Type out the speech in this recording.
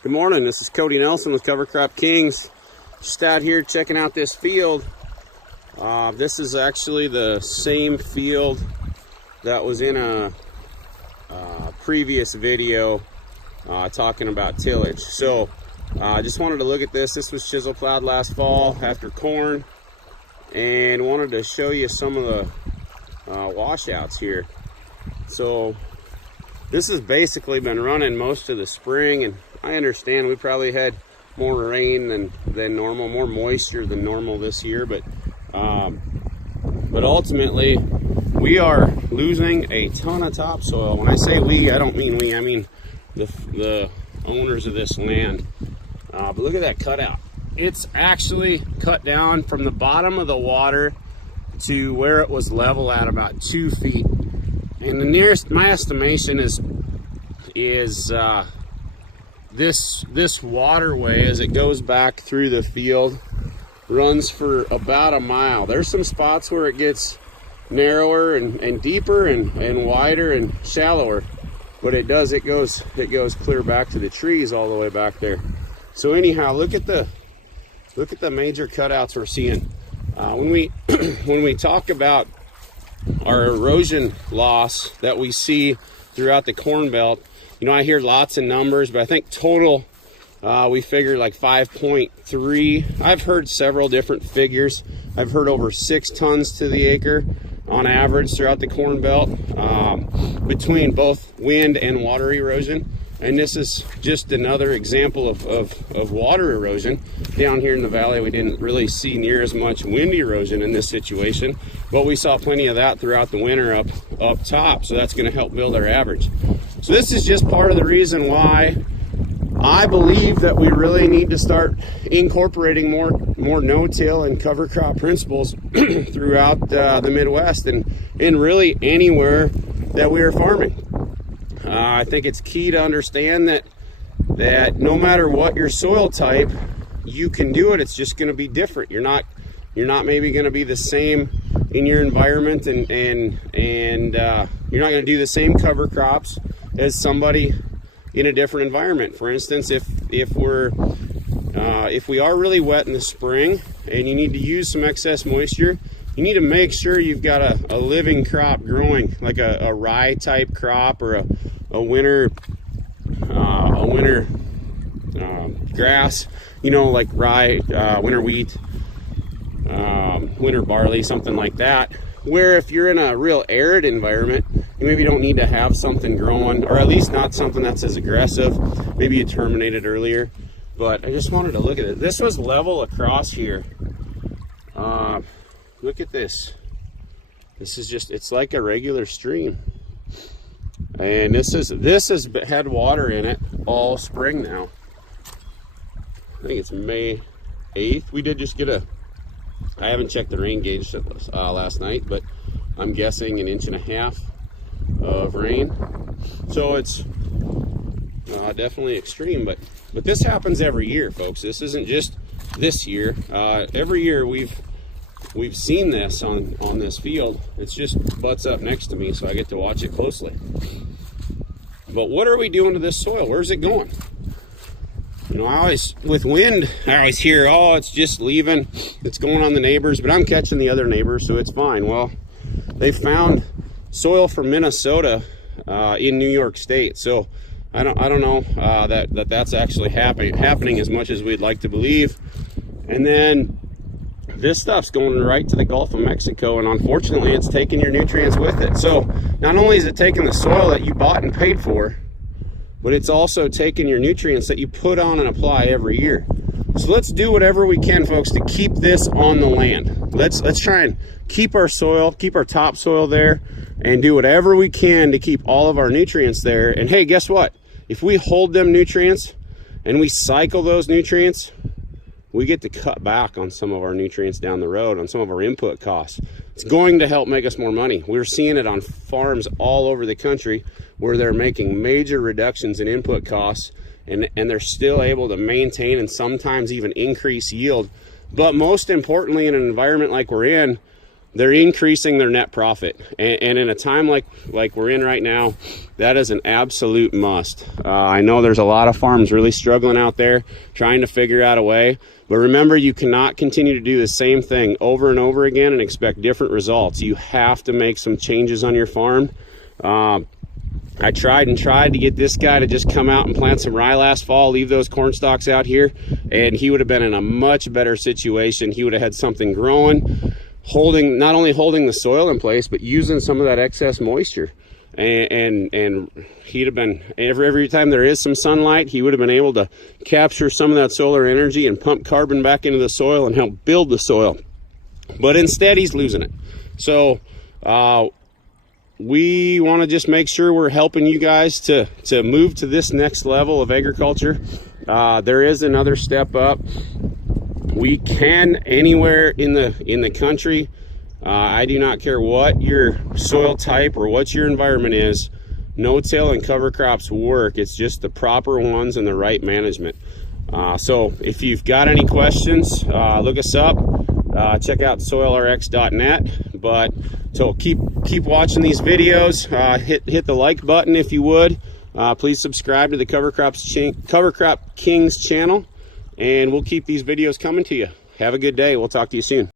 Good morning, this is Cody Nelson with Cover Crop Kings. Just out here checking out this field. This is actually the same field that was in a previous video talking about tillage. So I just wanted to look at this. This was chisel plowed last fall after corn, and wanted to show you some of the washouts here. So this has basically been running most of the spring, and I understand we probably had more rain than normal, more moisture than normal this year, but ultimately we are losing a ton of topsoil. When I say we, I don't mean we, I mean the owners of this land. But look at that cutout. It's actually cut down from the bottom of the water to where it was level at about 2 feet. And the nearest, my estimation is this waterway, as it goes back through the field, runs for about a mile. There's some spots where it gets narrower and deeper and wider and shallower, but it goes clear back to the trees all the way back there. So anyhow, look at the major cutouts we're seeing. When we talk about our erosion loss that we see throughout the Corn Belt, you know, I hear lots of numbers, but I think total we figure like 5.3. I've heard several different figures. I've heard over 6 tons to the acre on average throughout the Corn Belt, between both wind and water erosion. And this is just another example of water erosion. Down here in the valley, we didn't really see near as much wind erosion in this situation, but we saw plenty of that throughout the winter up top, so that's going to help build our average. So this is just part of the reason why I believe that we really need to start incorporating more no-till and cover crop principles throughout the Midwest and really anywhere that we are farming. I think it's key to understand that no matter what your soil type, you can do it. It's just going to be different. You're not maybe going to be the same in your environment, and you're not going to do the same cover crops as somebody in a different environment. For instance, if we are really wet in the spring and you need to use some excess moisture, you need to make sure you've got a living crop growing, like a rye type crop or a winter grass, you know, like rye, winter wheat, winter barley, something like that. Where if you're in a real arid environment, you maybe don't need to have something growing, or at least not something that's as aggressive. Maybe you terminated earlier. But I just wanted to look at it. This was level across here. Look at this. This is just, it's like a regular stream. And this has had water in it all spring now. I think it's May 8th. We did just get I haven't checked the rain gauge last night, but I'm guessing 1.5 inches of rain. So it's definitely extreme, but this happens every year, folks. This isn't just this year. Every year we've seen this on this field. It's just butts up next to me, so I get to watch it closely. But what are we doing to this soil? Where's it going? You know, with wind, I always hear, oh, it's just leaving, it's going on the neighbors, but I'm catching the other neighbors, so it's fine. Well, they found soil from Minnesota in New York State, so I don't know that's actually happening as much as we'd like to believe. And then this stuff's going right to the Gulf of Mexico, and unfortunately it's taking your nutrients with it. So not only is it taking the soil that you bought and paid for, but it's also taking your nutrients that you put on and apply every year. So let's do whatever we can, folks, to keep this on the land. Let's try and keep our soil, keep our topsoil there, and do whatever we can to keep all of our nutrients there. And hey, guess what? If we hold them nutrients and we cycle those nutrients, we get to cut back on some of our nutrients down the road, on some of our input costs. It's going to help make us more money. We're seeing it on farms all over the country where they're making major reductions in input costs, and they're still able to maintain and sometimes even increase yield. But most importantly, in an environment like we're in, they're increasing their net profit. And in a time like we're in right now, that is an absolute must. I know there's a lot of farms really struggling out there trying to figure out a way, but remember, you cannot continue to do the same thing over and over again and expect different results. You have to make some changes on your farm. I tried to get this guy to just come out and plant some rye last fall, leave those corn stalks out here, and he would have been in a much better situation. He would have had something growing, not only holding the soil in place, but using some of that excess moisture. And he'd have been, every time there is some sunlight, he would have been able to capture some of that solar energy and pump carbon back into the soil and help build the soil. But instead, he's losing it. So we want to just make sure we're helping you guys to move to this next level of agriculture. There is another step up. We can, anywhere in the country, I do not care what your soil type or what your environment is, no-till and cover crops work. It's just the proper ones and the right management. So if you've got any questions, look us up. Check out soilrx.net. But so keep watching these videos. Hit the like button if you would. Please subscribe to the Cover Crop Kings channel, and we'll keep these videos coming to you. Have a good day. We'll talk to you soon.